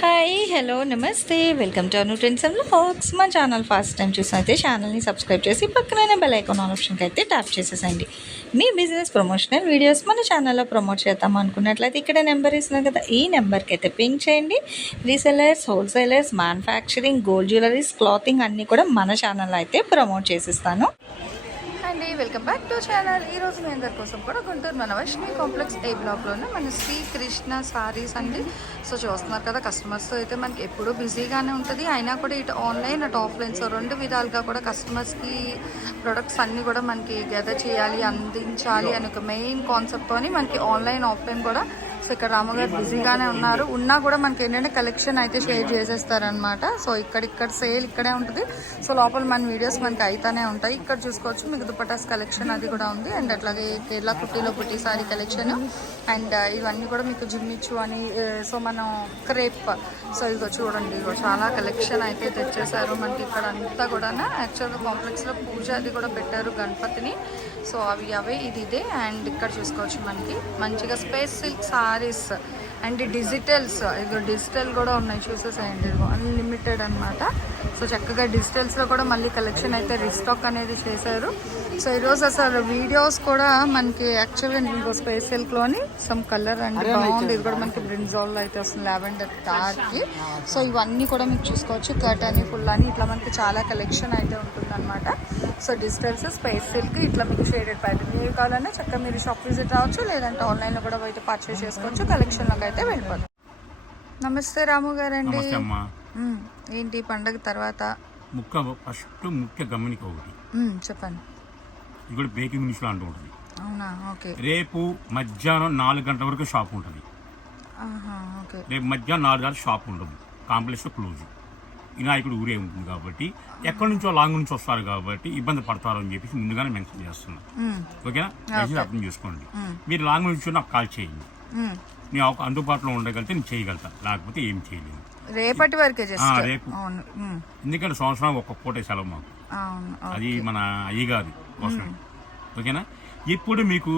Hi hello నమస్తే welcome to Anu trends and vlogs. మా channel first time చూసినైతే ఛానల్ని subscribe చేసి పక్కనే బెల్ ఐకాన్ ఆప్షన్కి అయితే ట్యాప్ చేసేసండి. మీ బిజినెస్ ప్రమోషనల్ వీడియోస్ మన ఛానల్లో ప్రమోట్ చేద్దాం అనుకున్నట్లయితే ఇక్కడ నెంబర్ ఇస్తున్నాం కదా, ఈ నెంబర్కి అయితే పింక్ చేయండి. Resellers, wholesalers, manufacturing, gold jewelleries, clothing అన్నీ కూడా మన ఛానల్లో అయితే ప్రమోట్ చేసిస్తాను. అండి వెల్కమ్ బ్యాక్ టు ఛానల్. ఈరోజు మీ అందరి కోసం కూడా గుంటూరు మన వైష్ణవి కాంప్లెక్స్ ఏ బ్లాక్లోనే మన శ్రీ కృష్ణ సారీస్ అండి. సో చూస్తున్నారు కదా, కస్టమర్స్తో అయితే మనకి ఎప్పుడూ బిజీగానే ఉంటుంది. అయినా కూడా ఇటు ఆన్లైన్ అటు ఆఫ్లైన్, సో రెండు విధాలుగా కూడా కస్టమర్స్కి ప్రొడక్ట్స్ అన్నీ కూడా మనకి గెదర్ చేయాలి, అందించాలి అని ఒక మెయిన్ కాన్సెప్ట్తోని మనకి ఆన్లైన్ ఆఫ్లైన్ కూడా. సో ఇక్కడ రామగారు బిజీగానే ఉన్నారు. ఉన్నా కూడా మనకి ఏంటంటే కలెక్షన్ అయితే షేర్ చేసేస్తారనమాట. సో ఇక్కడ సేల్ ఇక్కడే ఉంటుంది. సో లోపల మన వీడియోస్ మనకి అయితేనే ఉంటాయి. ఇక్కడ చూసుకోవచ్చు మీకు దుపటాస్ కలెక్షన్ అది కూడా ఉంది. అండ్ అట్లాగే కేరళ కుట్టిలో పుట్టి సారీ కలెక్షన్. అండ్ ఇవన్నీ కూడా మీకు జిమ్మిచ్చు అని, సో మనం క్రేప్. సో ఇదిగో చూడండి, ఇదిగో చాలా కలెక్షన్ అయితే తెచ్చేసారు మనకి ఇక్కడ అంతా కూడా. యాక్చువల్గా కాంప్లెక్స్లో పూజ అది కూడా పెట్టారు గణపతిని. సో అవే ఇదే. అండ్ ఇక్కడ చూసుకోవచ్చు మనకి మంచిగా space silk saris and digitals. ఇదిగో డిజిటల్ కూడా ఉన్నాయి, చూసేసేయండి. ఇదిగో అన్లిమిటెడ్ అనమాట. సో చక్కగా డిజిటల్స్లో కూడా మళ్ళీ కలెక్షన్ అయితే రీస్టాక్ అనేది చేశారు. సో ఈరోజు అసలు వీడియోస్ కూడా మనకి యాక్చువల్గా ఇంకో స్పేస్ సిల్క్లోని సమ్ కలర్ అండ్ బాగుంది. ఇది కూడా మనకి బ్రింజాల్లో అయితే వస్తుంది, లావెండర్ డార్క్కి. సో ఇవన్నీ కూడా మీకు చూసుకోవచ్చు. కట్ అని, ఫుల్ అని, ఇట్లా మనకి చాలా కలెక్షన్ అయితే ఉంటుందన్నమాట. సో డిజిటల్స్, స్పేస్ సిల్క్, ఇట్లా మీకు షేడెడ్ ప్యాటర్న్ ఏవి కావాలన్నా చక్కగా మీరు షాప్ విజిట్ రావచ్చు, లేదంటే ఆన్లైన్లో కూడా అయితే పర్చేస్ చేసుకోవచ్చు. కలెక్షన్లోకి అయితే వెళ్ళిపోతాం. నమస్తే రాము గారండి. ఏంటి పండగ తర్వాత ఫస్ట్ ముఖ్య గమనిక ఒకటి చెప్పండి. ఇది కూడా బ్రేకింగ్ న్యూస్ లో అంటూ ఉంటుంది. అవునా? ఓకే. రేపు మధ్యాహ్నం 4 గంటల వరకు షాప్ ఉంటుంది. రేపు మధ్యాహ్నం 4 గంటల షాప్ ఉండదు, కాంప్లెక్స్ క్లోజ్. వినాయకుడు ఊరే ఉంటుంది కాబట్టి ఎక్కడి నుంచో లాంగ్ నుంచి వస్తారు కాబట్టి ఇబ్బంది పడతారు అని చెప్పేసి ముందుగానే మెన్షన్ చేస్తున్నాం. ఓకేనా? దయచేసి అర్థం చేసుకోండి. మీరు లాంగ్ నుంచి నాకు కాల్ చేయండి. నేను అందుబాటులో ఉండగలిగితే నేను చేయగలుగుతా, లేకపోతే ఏం చేయలేను. రేపటి వరకే రేపు. ఎందుకంటే సంవత్సరం ఒక్క పూట సెలవు మాకు, అది మన అయ్యగారి కోసం. ఓకేనా? ఇప్పుడు మీకు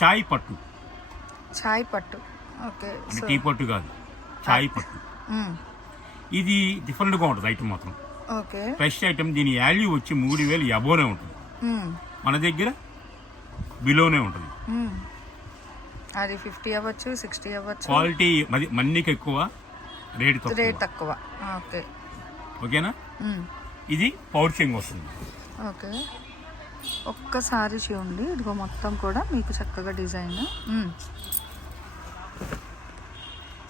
చాయ్ పట్టు ఓకే, అంటే టీ పట్టు కాదు, చాయ్ పట్టు. ఇది డిఫరెంట్గా ఉంటుంది ఐటమ్ మాత్రం. ఓకే. Fresh item. దీని వాల్యూ వచ్చి 3,000 అబోనే ఉంటుంది. మన దగ్గర బిలోనే ఉంటుంది. అది 50 అవ్వచ్చు, 60 అవ్వచ్చు. క్వాలిటీ మన్నికి ఎక్కువ, రేట్ తక్కువ. ఓకే. ఓకేనా? ఇది పౌర్చింగ్ వస్తుంది. ఓకే. ఒక్కసారి చూడండి, ఇదిగో మొత్తం కూడా మీకు చక్కగా డిజైన్.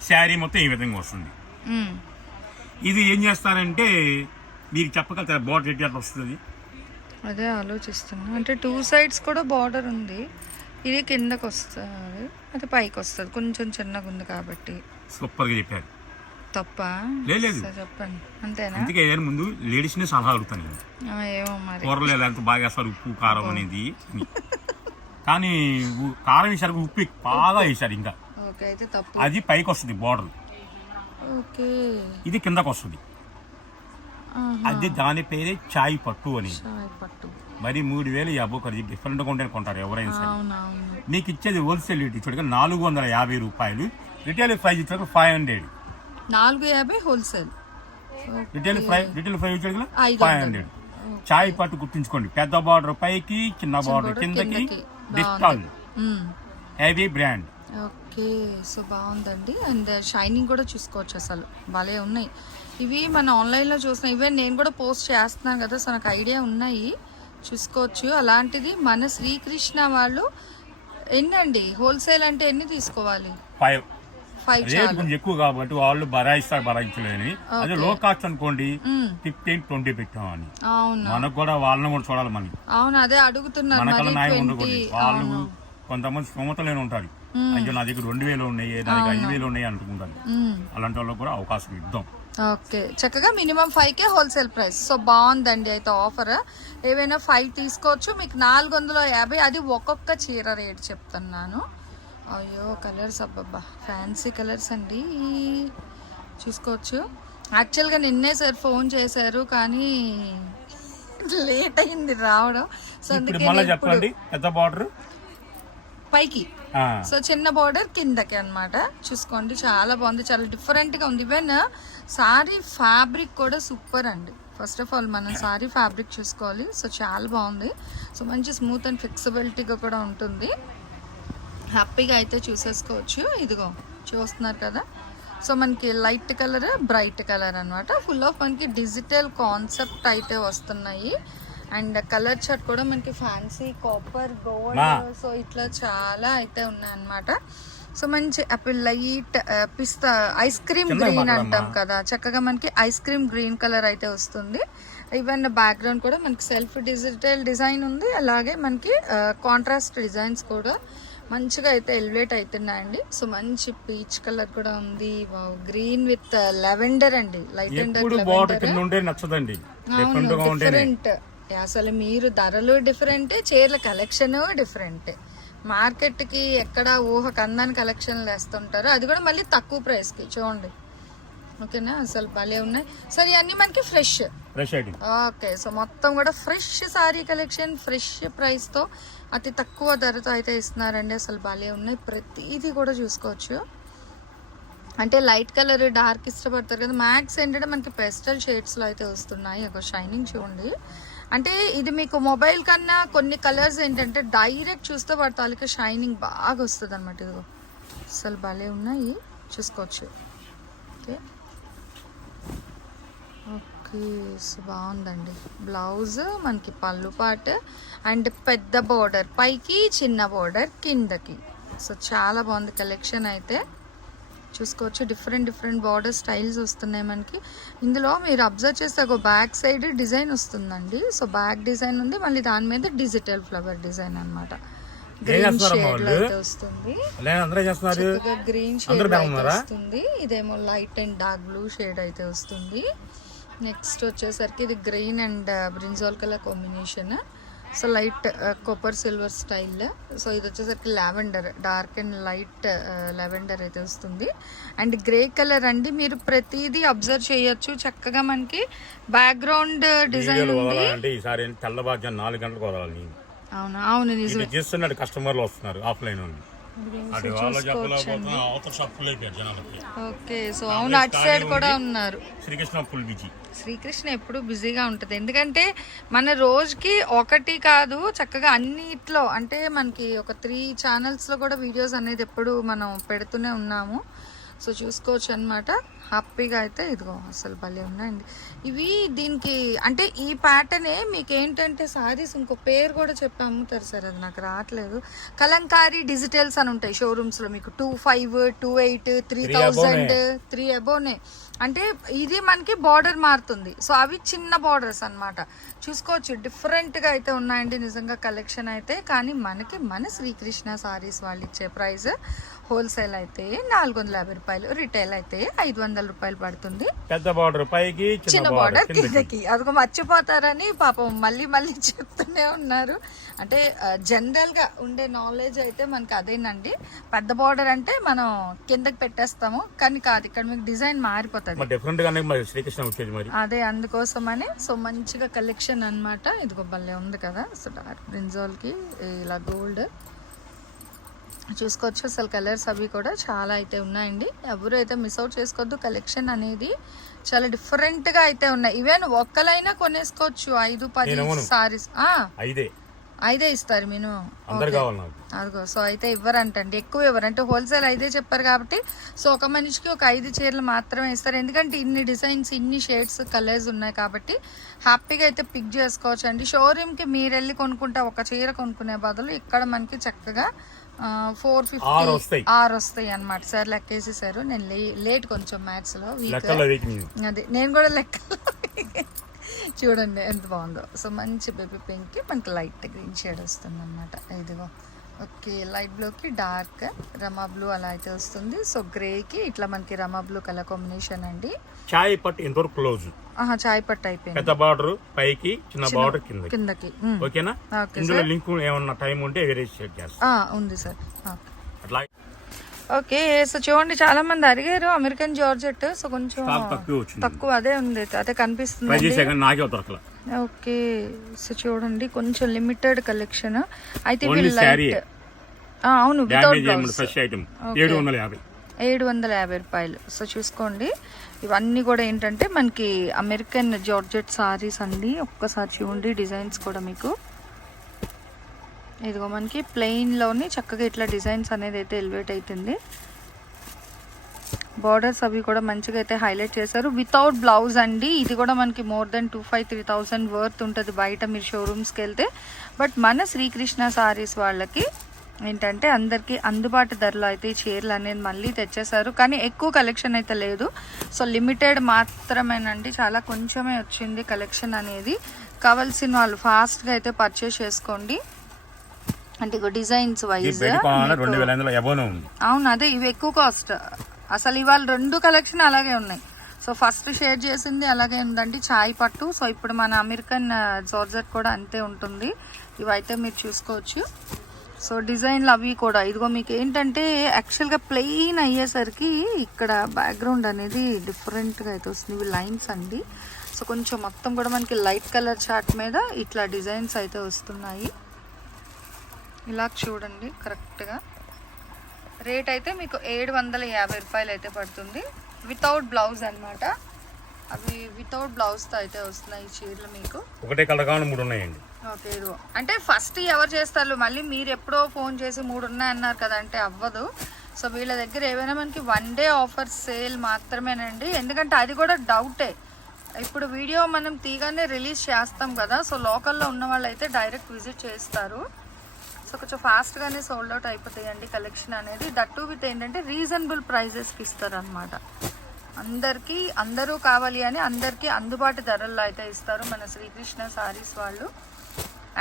శారీ మొత్తం ఈ విధంగా వస్తుంది. ఇది ఏం చేస్తారంటే మీరు చెప్పగలుగుతారు బార్డర్ ఎట్లా వస్తుంది? అదే ఆలోచిస్తున్నా. అంటే 2 సైడ్స్ కూడా బార్డర్ ఉంది. ఇది కిందకు వస్తుంది, అది పైకి వస్తుంది. కొంచెం చిన్నగా ఉంది కాబట్టి. సూపర్ గా చెప్పారు. తప్ప లేదు, చెప్పండి. అంతేనా? అందుకే ముందు లేడీస్ ని సలహా అడుగుతాను నేను. ఏమో మరి కూరలు ఎంత బాగా వేస్తారు, ఉప్పు కారం అనేది. కానీ కారం వేసారు, ఉప్పు బాగా వేసారు. ఇంకా అయితే తప్పు. అది పైకి వస్తుంది బార్డర్. ఓకే. ఇది కిందకు వస్తుంది. అది దాని పేరే చాయ్ పట్టు అని. మరి 3,000 అబో ఖరీదు. డిఫరెంట్ గా ఉంటే కొంటారు ఎవరైనా సరే. నీకు ఇచ్చేది హోల్సేల్ రేట్ ఇచ్చాడుగా 450 రూపాయలు. రిటైల్ ప్రైస్ ఇచ్చాడు 500. 450 హోల్సేల్. రిటైల్ ప్రైస్ ఇచ్చాడు 500. చాయ్ పట్టు గుర్తుంచుకోండి. పెద్ద బార్డర్ పైకి, చిన్న బార్డర్ కిందకి. Discount, heavy brand. Okay. So బాగుందండి. అండ్ షైనింగ్ కూడా చూసుకోవచ్చు, అసలు భలే ఉన్నాయి. ఇవి మన ఆన్లైన్లో చూసిన, ఇవే నేను కూడా పోస్ట్ చేస్తున్నాను కదా, సో నాకు ఐడియా ఉన్నాయి, చూసుకోవచ్చు. అలాంటిది మన శ్రీకృష్ణ వాళ్ళు ఎన్నండి హోల్సేల్ అంటే ఎన్ని తీసుకోవాలి? 5 కొంచెం ఎక్కువ కాబట్టి వాళ్ళు భరాయించలేని. అదే లో కాస్ట్ అనుకోండి 15-20 పెట్టామని. మనకు కూడా వాళ్ళని కూడా చూడాలి. మనకి అవును, అదే అడుగుతున్నారు. మనకల్లా న్యాయం ఉండకూడదు. వాళ్ళు కొంతమంది స్తోమతలేని ఉంటారు. అయ్యో నా దగ్గర 2,000 ఉన్నాయి, నా దగ్గర 5,000 ఉన్నాయి అనుకుంటారు. అలాంటి వాళ్ళకి కూడా అవకాశం ఇద్దాం. ఓకే. చక్కగా minimum 5K wholesale price. So బాగుందండి అయితే ఆఫర్. ఏవైనా 5 తీసుకోవచ్చు. మీకు 450. అది ఒక్కొక్క చీర రేట్ చెప్తున్నాను. అయ్యో కలర్స్, అబ్బబ్బా ఫ్యాన్సీ కలర్స్ అండి, చూసుకోవచ్చు. యాక్చువల్గా నిన్నే సార్ ఫోన్ చేశారు, కానీ లేట్ అయింది రావడం. సో అందుకే చెప్పండి. పెద్ద బార్డర్ పైకి. సో చిన్న బార్డర్ కిందకి అన్నమాట. చూసుకోండి చాలా బాగుంది, చాలా డిఫరెంట్గా ఉంది. ఈవెన్ సారీ ఫ్యాబ్రిక్ కూడా సూపర్ అండి. ఫస్ట్ ఆఫ్ ఆల్ మనం సారీ ఫ్యాబ్రిక్ చూసుకోవాలి. సో చాలా బాగుంది. సో మంచి స్మూత్ అండ్ ఫ్లెక్సిబిలిటీగా కూడా ఉంటుంది. హ్యాపీగా అయితే చూసేసుకోవచ్చు. ఇదిగో చూస్తున్నారు కదా. సో మనకి లైట్ కలర్, బ్రైట్ కలర్ అన్నమాట. ఫుల్ ఆఫ్ మనకి డిజిటల్ కాన్సెప్ట్ అయితే వస్తున్నాయి. అండ్ కలర్ చార్ట్ కూడా మనకి ఫ్యాన్సీ కాపర్ గోల్డ్, సో ఇట్లా చాలా అయితే ఉన్నాయన్నమాట. సో మంచి యాపిల్ లైట్ పిస్తా ఐస్ క్రీమ్ గ్రీన్ అంటాం కదా, చక్కగా మనకి ఐస్ క్రీమ్ గ్రీన్ కలర్ అయితే వస్తుంది. ఈవెన్ బ్యాక్గ్రౌండ్ కూడా మనకి సెల్ఫ్ డిజిటల్ డిజైన్ ఉంది. అలాగే మనకి కాంట్రాస్ట్ డిజైన్స్ కూడా మంచిగా అయితే ఎలివేట్ అవుతున్నాయండి. సో మంచి పీచ్ కలర్ కూడా ఉంది. గ్రీన్ విత్ లెవెండర్ అండి, లైట్ అండ్ డిఫరెంట్. అసలు మీరు ధరలు డిఫరెంట్, చీరల కలెక్షన్ డిఫరెంట్. మార్కెట్కి ఎక్కడ ఊహకు అందని కలెక్షన్లు వేస్తుంటారు, అది కూడా మళ్ళీ తక్కువ ప్రైస్కి. చూడండి ఓకేనా, అసలు భలే ఉన్నాయి. సరే ఇవన్నీ మనకి ఫ్రెష్. ఓకే, సో మొత్తం కూడా ఫ్రెష్ సారీ కలెక్షన్, ఫ్రెష్ ప్రైస్తో అతి తక్కువ ధరతో అయితే ఇస్తున్నారండి. అసలు భలే ఉన్నాయి, ప్రతిదీ కూడా చూసుకోవచ్చు. అంటే లైట్ కలర్ డార్క్ ఇష్టపడతారు కదా, మ్యాక్స్ ఏంటంటే మనకి పెస్టల్ షేడ్స్లో అయితే వస్తున్నాయి. ఒక షైనింగ్ చూడండి. అంటే ఇది మీకు మొబైల్ కన్నా కొన్ని కలర్స్ ఏంటంటే డైరెక్ట్ చూస్తే వాటి తాలూకా షైనింగ్ బాగా వస్తుంది అనమాట. ఇదిగో అసలు భలే ఉన్నాయి, చూసుకోవచ్చు. ఓకే ఓకే, సో బాగుందండి. బ్లౌజ్ మనకి పళ్ళు పార్ట్ అండ్ పెద్ద బోర్డర్ పైకి, చిన్న బోర్డర్ కిందకి. సో చాలా బాగుంది కలెక్షన్ అయితే, చూసుకోవచ్చు. డిఫరెంట్ బార్డర్ స్టైల్స్ వస్తున్నాయి మనకి. ఇందులో మీరు అబ్జర్వ్ చేస్తే ఒక బ్యాక్ సైడ్ డిజైన్ వస్తుందండి. సో బ్యాక్ డిజైన్ ఉంది, మళ్ళీ దాని మీద డిజిటల్ ఫ్లవర్ డిజైన్ అన్నమాట. గ్రీన్ షేడ్ లో అయితే వస్తుంది, గ్రీన్ షేడ్ వస్తుంది. ఇదేమో light and dark blue shade అయితే వస్తుంది. నెక్స్ట్ వచ్చేసరికి ఇది green and brinjal colour combination. So light copper silver style. So ఇది వచ్చేసరికి lavender, dark and light lavender అయితే వస్తుంది. అండ్ గ్రే కలర్ అండి. మీరు ప్రతిదీ అబ్జర్వ్ చేయొచ్చు, చక్కగా మనకి బ్యాక్గ్రౌండ్ డిజైన్ ఉంది. అవునా, అవును నిజమే. కస్టమర్లు వస్తున్నారు ఆఫ్లైన్. ఓకే, సో అవును అటు సైడ్ కూడా ఉన్నారు. శ్రీకృష్ణ ఎప్పుడు బిజీగా ఉంటుంది, ఎందుకంటే మన రోజుకి ఒకటి కాదు చక్కగా అన్నిట్లో, అంటే మనకి ఒక 3 ఛానల్స్లో కూడా వీడియోస్ అనేది ఎప్పుడు మనం పెడుతూనే ఉన్నాము. సో చూసుకోవచ్చు అనమాట. హ్యాపీగా అయితే ఇదిగో అసలు భలే ఉన్నాయండి ఇవి. దీనికి అంటే ఈ ప్యాటర్నే మీకు ఏంటంటే సారీస్ ఇంకో పేరు కూడా చెప్పి అమ్ముతారు సార్, అది నాకు రావట్లేదు. కలంకారీ డిజిటల్స్ అని ఉంటాయి షోరూమ్స్లో మీకు. 2500, 2800, 3000, 3 అబోనే. అంటే ఇది మనకి బార్డర్ మారుతుంది. సో అవి చిన్న బార్డర్స్ అన్నమాట. చూసుకోవచ్చు, డిఫరెంట్గా అయితే ఉన్నాయండి నిజంగా కలెక్షన్ అయితే. కానీ మనకి మన శ్రీకృష్ణ సారీస్ వాళ్ళు ఇచ్చే ప్రైస్ హోల్సేల్ అయితే 450 రూపాయలు, రిటైల్ అయితే 500 రూపాయలు పడుతుంది. పెద్ద బార్డర్ పైకి, చిన్న బార్డర్ కిందకి. అదిగో మర్చిపోతారని పాపం మళ్ళీ చెప్తూనే ఉన్నారు. అంటే జనరల్ గా ఉండే నాలెడ్జ్ అయితే మనకి అదేనండి. పెద్ద బార్డర్ అంటే మనం కిందకి పెట్టేస్తాము, కానీ కాదు, ఇక్కడ మీకు డిజైన్ మారిపోతుంది. అదే అందుకోసమని. సో మంచిగా కలెక్షన్ అన్నమాట. ఇదిగో భలే ఉంది కదా. సో డార్క్ బ్రింజాల్ కి ఇలా గోల్డ్ చూసుకోవచ్చు. అసలు కలర్స్ అవి కూడా చాలా అయితే ఉన్నాయండి. ఎవరు అయితే మిస్ అవుట్ చేసుకోవద్దు. కలెక్షన్ అనేది చాలా డిఫరెంట్ గా అయితే ఉన్నాయి. ఈవెన్ ఒక్కలైనా కొనేసుకోవచ్చు. 5-10 సారీస్ 5 ఇస్తారు మీరు. అదిగో, సో అయితే ఇవ్వరంటండి, ఎక్కువ ఇవ్వరంటే హోల్సేల్ 5 చెప్పారు కాబట్టి. సో ఒక మనిషికి ఒక 5 చీరలు మాత్రమే ఇస్తారు, ఎందుకంటే ఇన్ని డిజైన్స్, ఇన్ని షేడ్స్, కలర్స్ ఉన్నాయి కాబట్టి హ్యాపీగా అయితే పిక్ చేసుకోవచ్చు అండి. షోరూమ్కి మీరు వెళ్ళి కొనుక్కుంటే ఒక చీర కొనుక్కునే బదులు ఇక్కడ మనకి చక్కగా 450 6 వస్తాయి అన్నమాట. సార్ లెక్కేసేసారు, నేను లేట్ కొంచెం మ్యాథ్స్ లో అదే, నేను కూడా లెక్కలో. చూడండి ఎంత బాగుందో. సో మంచి బేబీ పింక్ కి మనకి లైట్ గ్రీన్ షేడ్ వస్తుంది అనమాట. ఇదిగో ఓకే, లైట్ బ్లూకి డార్క్ రమా బ్లూ అలా అయితే వస్తుంది. సో గ్రేకి ఇట్లా మనకి రమా బ్లూ కలర్ కాంబినేషన్ అండి. చాయ్ పట్టు ఎంతవరకు క్లోజ్? చాయ్ పట్టు అయిపోయింది. పెద్ద బార్డర్ పైకి, చిన్న బార్డర్ కిందకి. ఓకేనా? ఇందులో లింక్ ఏమన్నా టైం ఉంటే వేరే షేర్ చేస్తా. ఉంది సార్. అట్లా ఓకే, సో చూడండి చాలా మంది అడిగారు అమెరికన్ జార్జెట్. సో కొంచెం తక్కువ అదే ఉంది, అదే కనిపిస్తుంది. ఓకే, సో చూడండి కొంచెం లిమిటెడ్ కలెక్షన్ అయితే. లైట్ అవును, డ్యామేజ్ ఏముంది, ఫ్రెష్ ఐటమ్ 750. 750 రూపాయలు. సో చూసుకోండి, ఇవన్నీ కూడా ఏంటంటే మనకి అమెరికన్ జార్జెట్ సారీస్ అండి. ఒక్కసారి చూడండి డిజైన్స్ కూడా మీకు. ఇదిగో మనకి ప్లెయిన్లోని చక్కగా ఇట్లా డిజైన్స్ అనేది అయితే ఎలివేట్ అవుతుంది. బార్డర్స్ అవి కూడా మంచిగా అయితే హైలైట్ చేశారు. వితౌట్ బ్లౌజ్ అండి. ఇది కూడా మనకి మోర్ దెన్ 2,500-3,000 వర్త్ ఉంటుంది బయట మీరు షోరూమ్స్కి వెళ్తే. బట్ మన శ్రీకృష్ణ సారీస్ వాళ్ళకి ఏంటంటే అందరికీ అందుబాటు ధరలో అయితే ఈ చీరలు అనేది మళ్ళీ తెచ్చేసారు. కానీ ఎక్కువ కలెక్షన్ అయితే లేదు. సో లిమిటెడ్ మాత్రమేనండి, చాలా కొంచెమే వచ్చింది కలెక్షన్ అనేది. కావాల్సిన వాళ్ళు ఫాస్ట్గా అయితే పర్చేస్ చేసుకోండి. అంటే ఇక డిజైన్స్ వైజ్ అవును, అదే ఇవి ఎక్కువ కాస్ట్. అసలు ఇవాళ 2 కలెక్షన్ అలాగే ఉన్నాయి. సో ఫస్ట్ షేర్ చేసింది అలాగే ఉందండి, చాయ్ పట్టు. సో ఇప్పుడు మన అమెరికన్ జార్జెట్ కూడా అంతే ఉంటుంది. ఇవైతే మీరు చూసుకోవచ్చు. సో డిజైన్లు అవి కూడా ఇదిగో మీకు ఏంటంటే యాక్చువల్గా ప్లెయిన్ అయ్యేసరికి ఇక్కడ బ్యాక్గ్రౌండ్ అనేది డిఫరెంట్గా అయితే వస్తుంది. ఇవి లైన్స్ అండి. సో కొంచెం మొత్తం కూడా మనకి లైట్ కలర్ చార్ట్ మీద ఇట్లా డిజైన్స్ అయితే వస్తున్నాయి. ఇలా చూడండి కరెక్ట్గా. రేట్ అయితే మీకు 750 రూపాయలు అయితే పడుతుంది. వితౌట్ బ్లౌజ్ అన్నమాట. అవి వితౌట్ బ్లౌజ్తో అయితే వస్తున్నాయి ఈ చీరలు మీకు. ఒకటే కలర్ కావాలి 3 ఉన్నాయండి. ఓకే, ఇదిగో అంటే ఫస్ట్ ఎవరు చేస్తారు, మళ్ళీ మీరు ఎప్పుడో ఫోన్ చేసి 3 ఉన్నాయన్నారు కదా అంటే అవ్వదు. సో వీళ్ళ దగ్గర ఏమైనా మనకి 1 డే ఆఫర్ సేల్ మాత్రమేనండి. ఎందుకంటే అది కూడా డౌటే. ఇప్పుడు వీడియో మనం తీగానే రిలీజ్ చేస్తాం కదా. సో లోకల్లో ఉన్న వాళ్ళు అయితే డైరెక్ట్ విజిట్ చేస్తారు. సో కొంచెం ఫాస్ట్గానే సోల్డ్ అవుట్ అయిపోతాయండి కలెక్షన్ అనేది. దట్టు విత్ ఏంటంటే రీజనబుల్ ప్రైజెస్కి ఇస్తారనమాట. అందరికీ అందరూ కావాలి అని అందరికీ అందుబాటు ధరల్లో అయితే ఇస్తారు మన శ్రీకృష్ణ సారీస్ వాళ్ళు.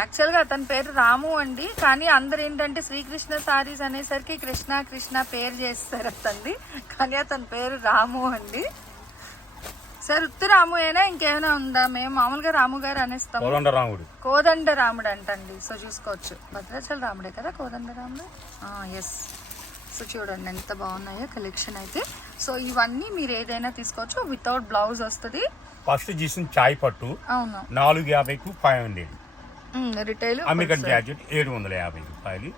యాక్చువల్గా అతని పేరు రాము అండి. కానీ అందరు ఏంటంటే శ్రీకృష్ణ సారీస్ అనేసరికి కృష్ణ కృష్ణ పేరు చేస్తారు అతన్ని. కానీ అతని పేరు రాము అండి. సార్ ఉత్తి రాము అయినా ఇంకేమైనా ఉందా? మేము మామూలుగా రాము గారు అనేస్తాము. కోదండ రాముడు అంటండి. సో చూసుకోవచ్చు, భద్రాచల రాముడే కదా కోదండ రాముడు. ఎస్. సో చూడండి ఎంత బాగున్నాయో కలెక్షన్ అయితే. సో ఇవన్నీ మీరు ఏదైనా తీసుకోవచ్చు. వితౌట్ బ్లౌజ్ వస్తుంది. ఫస్ట్ చేసిన చాయ్ పట్టు అవును 450కు 500. రిటైల్ అమెరికన్ గ్యాడ్జెట్ 750 రూపాయలు.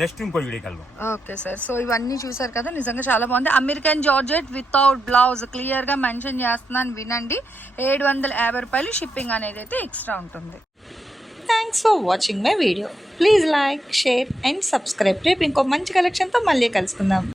నెక్స్ట్ ఇంకో వీడియో కలదాం. Okay sir. సో ఇవన్నీ చూసారు కదా, నిజంగా చాలా బాగుంది. American georgette without blouse clear గా మెన్షన్ చేస్తున్నాను వినండి. 750 రూపాయలు. షిప్పింగ్ అనేది అయితే ఎక్స్ట్రా ఉంటుంది. Thanks for watching my video. Please like, share and subscribe. రేపు ఇంకో మంచి కలెక్షన్తో మళ్ళీ కలుసుకుందాం.